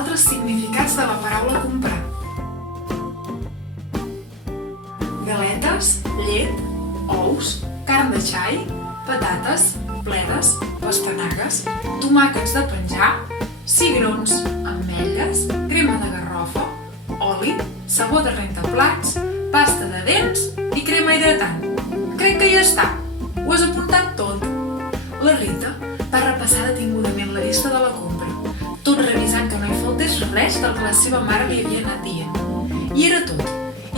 altres significats de la paraula comprar. Galetes, llet, ous, carn de xai, patates, bledes, pastanagues, tomàquets de penjar, cigrons, ametlles, crema de garrofa, oli, sabó de rentaplats, pasta de dents i crema hidratant. Crec que ja està. Ho has apuntat tot. La Rita va repassar detingudament la llista de la compra, tot revisant que no hi faltés res del que la seva mare li havia anat dient. I era tot.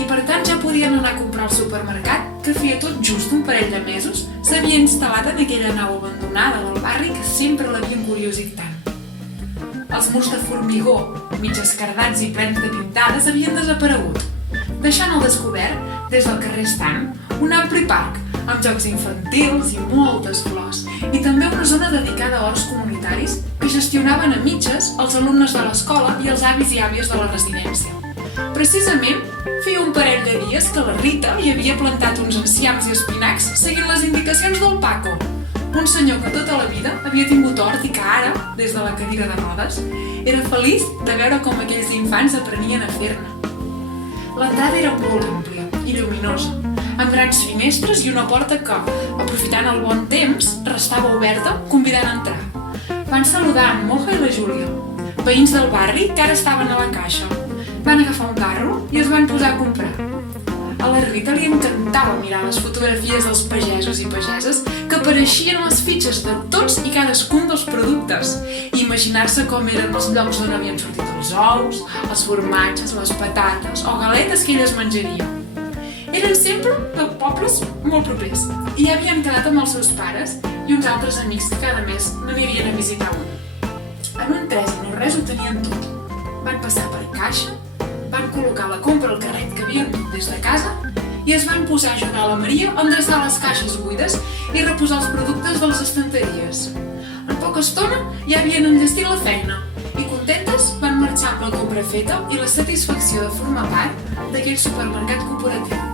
I per tant ja podien anar a comprar al supermercat que feia tot just un parell de mesos s'havia instal·lat en aquella nau abandonada del barri que sempre l'havien curiosit tant. Els murs de formigó, mig escardats i plens de pintades, havien desaparegut, deixant al descobert, des del carrer Estant, un ampli parc amb jocs infantils i moltes flors, i també una zona dedicada a horts comunitaris que gestionaven a mitges els alumnes de l'escola i els avis i àvies de la residència. Precisament, feia un parell de dies que la Rita hi havia plantat uns enciams i espinacs seguint les indicacions del Paco, un senyor que tota la vida havia tingut hort i que ara, des de la cadira de rodes, era feliç de veure com aquells infants aprenien a fer-ne. L'entrada era molt àmplia i lluminosa, amb grans finestres i una porta que, aprofitant el bon temps, restava oberta, convidant a entrar. Van saludar en Moja i la Júlia, veïns del barri que ara estaven a la caixa. Van agafar un carro i es van posar a comprar. A la Rita li encantava mirar les fotografies dels pagesos i pageses que apareixien a les fitxes de tots i cadascun dels productes i imaginar-se com eren els llocs on havien sortit els ous, els formatges, les patates o galetes que ella es menjaria. Eren sempre de pobles molt propers i ja havien quedat amb els seus pares i uns altres amics que cada mes n'anirien a visitar una. En un tres i no res ho tenien tot. Van passar per caixa, van col·locar la compra al carret que havien dut des de casa i es van posar a ajudar la Maria a endreçar les caixes buides i reposar els productes de les estanteries. En poca estona ja havien enllestit la feina i contentes van marxar amb la compra feta i la satisfacció de formar part d'aquell supermercat cooperatiu.